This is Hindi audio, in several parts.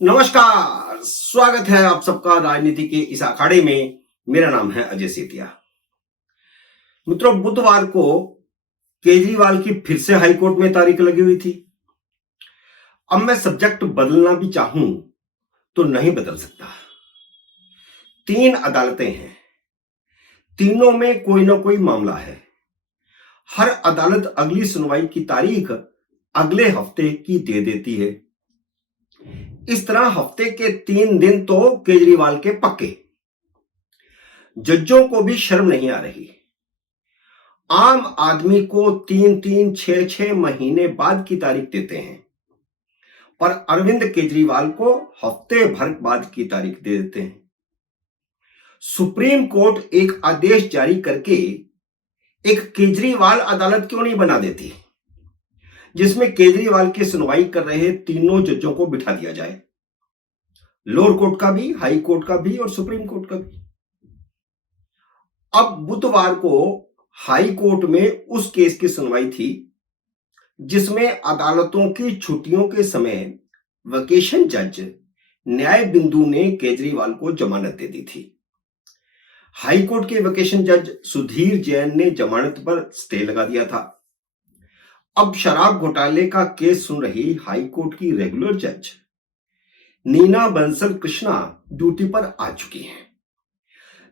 नमस्कार, स्वागत है आप सबका राजनीति के इस अखाड़े में। मेरा नाम है अजय सेतिया। मित्रों, बुधवार को केजरीवाल की फिर से हाईकोर्ट में तारीख लगी हुई थी। अब मैं सब्जेक्ट बदलना भी चाहूं तो नहीं बदल सकता। 3 अदालतें हैं, तीनों में कोई ना कोई मामला है। हर अदालत अगली सुनवाई की तारीख अगले हफ्ते की दे देती है। इस तरह हफ्ते के 3 दिन तो केजरीवाल के पक्के। जजों को भी शर्म नहीं आ रही। आम आदमी को 3-3, 6-6 महीने बाद की तारीख देते हैं, पर अरविंद केजरीवाल को हफ्ते भर बाद की तारीख दे देते हैं। सुप्रीम कोर्ट एक आदेश जारी करके एक केजरीवाल अदालत क्यों नहीं बना देती, जिसमें केजरीवाल की सुनवाई कर रहे तीनों जजों को बिठा दिया जाए, लोअर कोर्ट का भी, हाई कोर्ट का भी और सुप्रीम कोर्ट का भी। अब बुधवार को हाई कोर्ट में उस केस की सुनवाई थी जिसमें अदालतों की छुट्टियों के समय वेकेशन जज न्याय बिंदु ने केजरीवाल को जमानत दे दी थी। हाई कोर्ट के वेकेशन जज सुधीर जैन ने जमानत पर स्टे लगा दिया था। अब शराब घोटाले का केस सुन रही हाई कोर्ट की रेगुलर जज नीना बंसल कृष्णा ड्यूटी पर आ चुकी हैं,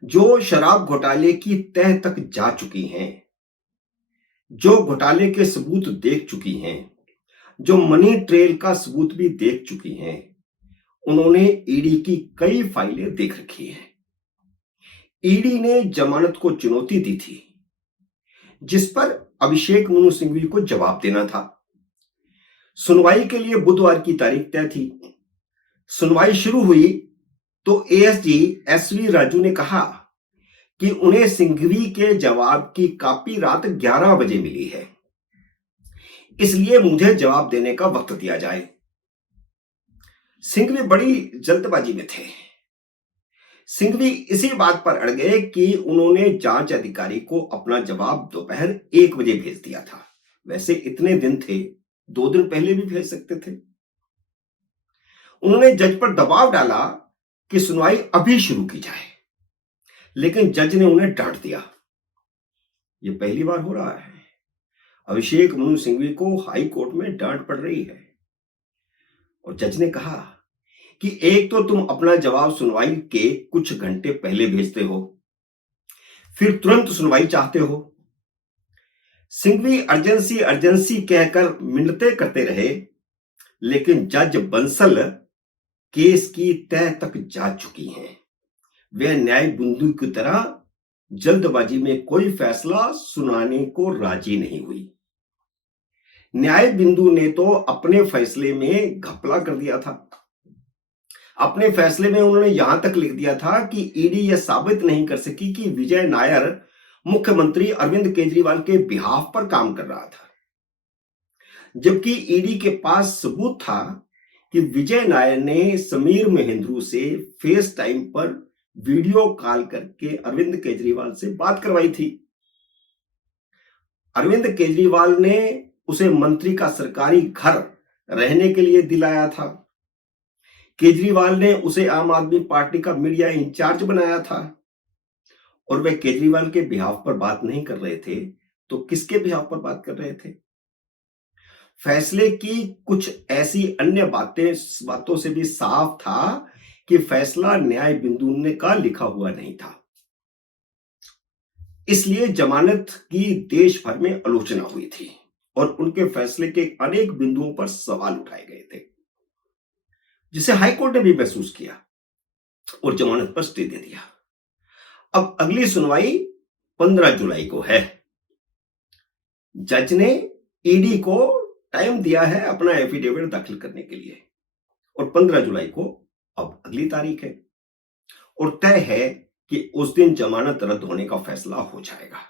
जो शराब घोटाले की तह तक जा चुकी हैं, जो घोटाले के सबूत देख चुकी हैं, जो मनी ट्रेल का सबूत भी देख चुकी हैं। उन्होंने ईडी की कई फाइलें देख रखी हैं। ईडी ने जमानत को चुनौती दी थी, जिस पर अभिषेक मनु सिंघवी को जवाब देना था। सुनवाई के लिए बुधवार की तारीख तय थी। सुनवाई शुरू हुई तो एएसजी एसवी राजू ने कहा कि उन्हें सिंघवी के जवाब की कॉपी रात 11 बजे मिली है, इसलिए मुझे जवाब देने का वक्त दिया जाए। सिंघवी बड़ी जल्दबाजी में थे। सिंघवी इसी बात पर अड़ गए कि उन्होंने जांच अधिकारी को अपना जवाब दोपहर 1 बजे भेज दिया था। वैसे इतने दिन थे, 2 दिन पहले भी भेज सकते थे। उन्होंने जज पर दबाव डाला कि सुनवाई अभी शुरू की जाए, लेकिन जज ने उन्हें डांट दिया। यह पहली बार हो रहा है। अभिषेक मनु सिंघवी को हाई कोर्ट में डांट पड़ रही है और जज ने कहा कि एक तो तुम अपना जवाब सुनवाई के कुछ घंटे पहले भेजते हो, फिर तुरंत सुनवाई चाहते हो। सिंघवी अर्जेंसी अर्जेंसी कहकर मिन्नतें करते रहे, लेकिन जज बंसल केस की तह तक जा चुकी हैं। वे न्याय बिंदु की तरह जल्दबाजी में कोई फैसला सुनाने को राजी नहीं हुई। न्याय बिंदु ने तो अपने फैसले में घपला कर दिया था। अपने फैसले में उन्होंने यहां तक लिख दिया था कि ईडी यह साबित नहीं कर सकी कि विजय नायर मुख्यमंत्री अरविंद केजरीवाल के बिहाफ पर काम कर रहा था, जबकि ईडी के पास सबूत था कि विजय नायर ने समीर महेंद्रू से फेस टाइम पर वीडियो कॉल करके अरविंद केजरीवाल से बात करवाई थी। अरविंद केजरीवाल ने उसे मंत्री का सरकारी घर रहने के लिए दिलाया था। केजरीवाल ने उसे आम आदमी पार्टी का मीडिया इंचार्ज बनाया था और वे केजरीवाल के बिहाफ पर बात नहीं कर रहे थे तो किसके बिहाफ पर बात कर रहे थे? फैसले की कुछ ऐसी अन्य बातों से भी साफ था कि फैसला न्याय बिंदु ने का लिखा हुआ नहीं था। इसलिए जमानत की देश भर में आलोचना हुई थी और उनके फैसले के अनेक बिंदुओं पर सवाल उठाए गए थे, जिसे हाईकोर्ट ने भी महसूस किया और जमानत पर स्टे दे दिया। अब अगली सुनवाई 15 जुलाई को है। जज ने ईडी को टाइम दिया है अपना एफिडेविट दाखिल करने के लिए और 15 जुलाई को अब अगली तारीख है और तय है कि उस दिन जमानत रद्द होने का फैसला हो जाएगा,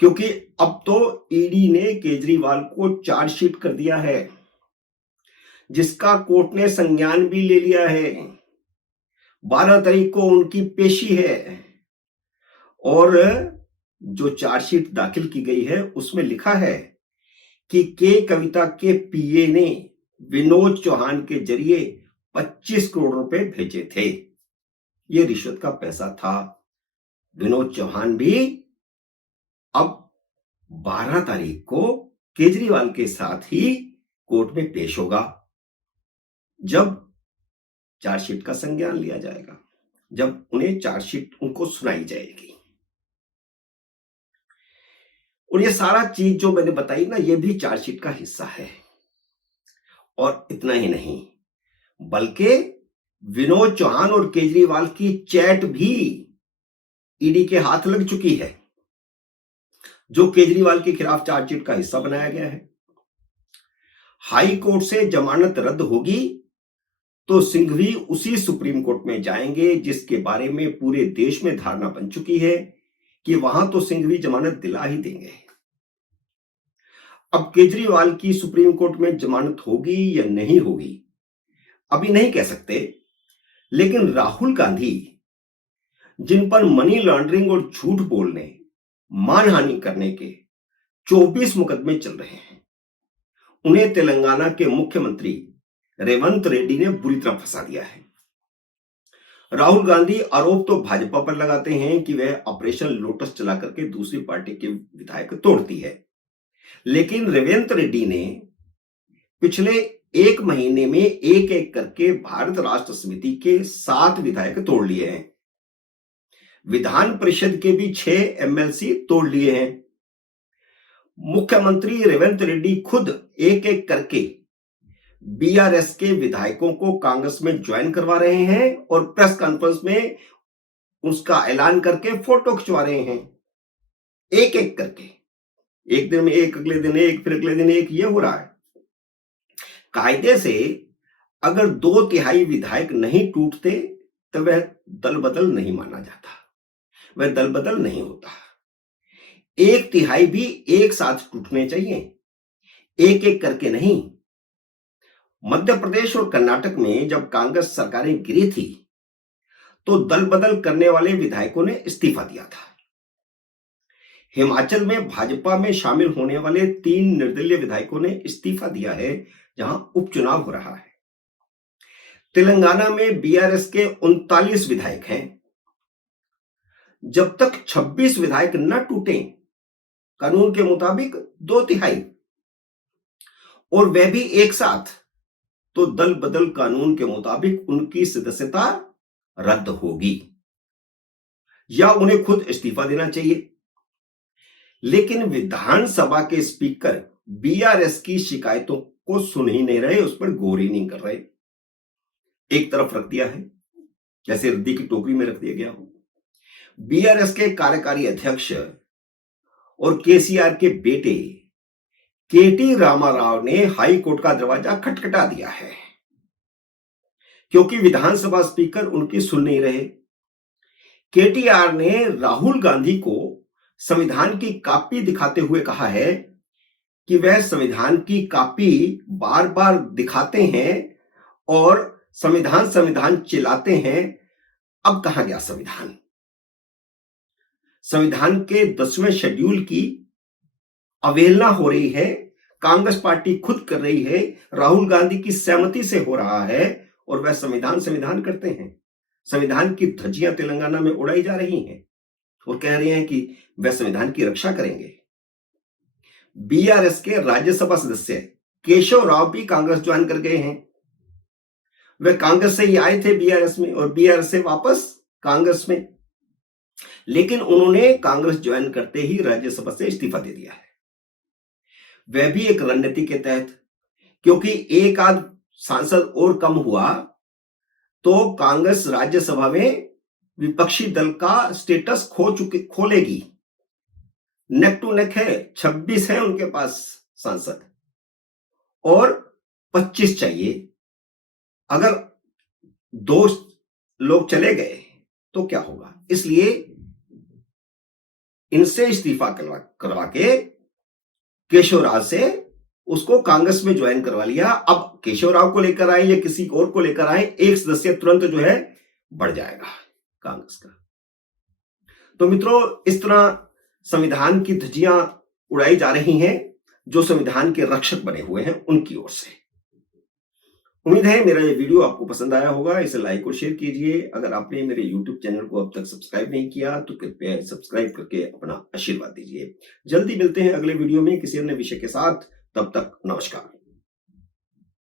क्योंकि अब तो ईडी ने केजरीवाल को चार्जशीट कर दिया है, जिसका कोर्ट ने संज्ञान भी ले लिया है। 12 तारीख को उनकी पेशी है और जो चार्जशीट दाखिल की गई है उसमें लिखा है कि के कविता के पीए ने विनोद चौहान के जरिए 25 करोड़ रुपए भेजे थे। ये रिश्वत का पैसा था। विनोद चौहान भी अब 12 तारीख को केजरीवाल के साथ ही कोर्ट में पेश होगा, जब चार्जशीट का संज्ञान लिया जाएगा, जब उन्हें चार्जशीट उनको सुनाई जाएगी। और ये सारा चीज जो मैंने बताई ना, ये भी चार्जशीट का हिस्सा है। और इतना ही नहीं, बल्कि विनोद चौहान और केजरीवाल की चैट भी ईडी के हाथ लग चुकी है, जो केजरीवाल के खिलाफ चार्जशीट का हिस्सा बनाया गया है। हाई कोर्ट से जमानत रद्द होगी तो सिंघवी उसी सुप्रीम कोर्ट में जाएंगे जिसके बारे में पूरे देश में धारणा बन चुकी है कि वहां तो सिंघवी जमानत दिला ही देंगे। अब केजरीवाल की सुप्रीम कोर्ट में जमानत होगी या नहीं होगी अभी नहीं कह सकते, लेकिन राहुल गांधी, जिन पर मनी लॉन्ड्रिंग और झूठ बोलने, मानहानि करने के 24 मुकदमे चल रहे हैं, उन्हें तेलंगाना के मुख्यमंत्री रेवंत रेड्डी ने बुरी तरह फंसा दिया है। राहुल गांधी आरोप तो भाजपा पर लगाते हैं कि वह ऑपरेशन लोटस चला करके दूसरी पार्टी के विधायक तोड़ती है, लेकिन रेवंत रेड्डी ने पिछले एक महीने में एक एक करके भारत राष्ट्र समिति के 7 विधायक तोड़ लिए हैं। विधान परिषद के भी 6 एमएलसी तोड़ लिए हैं। मुख्यमंत्री रेवंत रेड्डी खुद एक एक करके बीआरएस के विधायकों को कांग्रेस में ज्वाइन करवा रहे हैं और प्रेस कॉन्फ्रेंस में उसका ऐलान करके फोटो खिंचवा रहे हैं, एक एक करके। एक दिन में एक, अगले दिन एक, फिर अगले दिन एक, ये हो रहा है। कायदे से अगर 2/3 विधायक नहीं टूटते तो वह दल बदल नहीं माना जाता, वह दल बदल नहीं होता। 1/3 भी एक साथ टूटने चाहिए, एक एक करके नहीं। मध्य प्रदेश और कर्नाटक में जब कांग्रेस सरकारें गिरी थी तो दल बदल करने वाले विधायकों ने इस्तीफा दिया था। हिमाचल में भाजपा में शामिल होने वाले 3 निर्दलीय विधायकों ने इस्तीफा दिया है जहां उपचुनाव हो रहा है। तेलंगाना में बीआरएस के 39 विधायक हैं। जब तक 26 विधायक न टूटे कानून के मुताबिक 2/3, और वह भी एक साथ, तो दल बदल कानून के मुताबिक उनकी सदस्यता रद्द होगी या उन्हें खुद इस्तीफा देना चाहिए। लेकिन विधानसभा के स्पीकर बीआरएस की शिकायतों को सुन ही नहीं रहे, उस पर गौर ही नहीं कर रहे। एक तरफ रख दिया है, जैसे रद्दी की टोकरी में रख दिया गया हो। बीआरएस के कार्यकारी अध्यक्ष और केसीआर के बेटे केटी रामाराव ने हाई कोर्ट का दरवाजा खटखटा दिया है, क्योंकि विधानसभा स्पीकर उनकी सुन नहीं रहे। केटीआर ने राहुल गांधी को संविधान की कॉपी दिखाते हुए कहा है कि वह संविधान की कॉपी बार बार दिखाते हैं और संविधान संविधान चिल्लाते हैं। अब कहां गया संविधान? संविधान के 10वें शेड्यूल की अवहेलना हो रही है, कांग्रेस पार्टी खुद कर रही है, राहुल गांधी की सहमति से हो रहा है, और वह संविधान संविधान करते हैं। संविधान की धज्जियां तेलंगाना में उड़ाई जा रही हैं और कह रहे हैं कि वह संविधान की रक्षा करेंगे। बीआरएस के राज्यसभा सदस्य केशव राव भी कांग्रेस ज्वाइन कर गए हैं। वह कांग्रेस से ही आए थे बीआरएस में और बीआरएस से वापस कांग्रेस में, लेकिन उन्होंने कांग्रेस ज्वाइन करते ही राज्यसभा से इस्तीफा दे दिया है। वह भी एक रणनीति के तहत, क्योंकि एक आध सांसद और कम हुआ तो कांग्रेस राज्यसभा में विपक्षी दल का स्टेटस खो लेगी। नेक टू नेक है, 26 है उनके पास सांसद और 25 चाहिए। अगर 2 लोग चले गए तो क्या होगा? इसलिए इनसे इस्तीफा करवा के केशव राव से उसको कांग्रेस में ज्वाइन करवा लिया। अब केशव राव को लेकर आए या किसी और को लेकर आए, एक सदस्य तुरंत जो है बढ़ जाएगा कांग्रेस का। तो मित्रों, इस तरह संविधान की धज्जियां उड़ाई जा रही हैं जो संविधान के रक्षक बने हुए हैं उनकी ओर से। उम्मीद है मेरा ये वीडियो आपको पसंद आया होगा। इसे लाइक और शेयर कीजिए। अगर आपने मेरे यूट्यूब चैनल को अब तक सब्सक्राइब नहीं किया तो कृपया सब्सक्राइब करके अपना आशीर्वाद दीजिए। जल्दी मिलते हैं अगले वीडियो में किसी अन्य विषय के साथ। तब तक नमस्कार।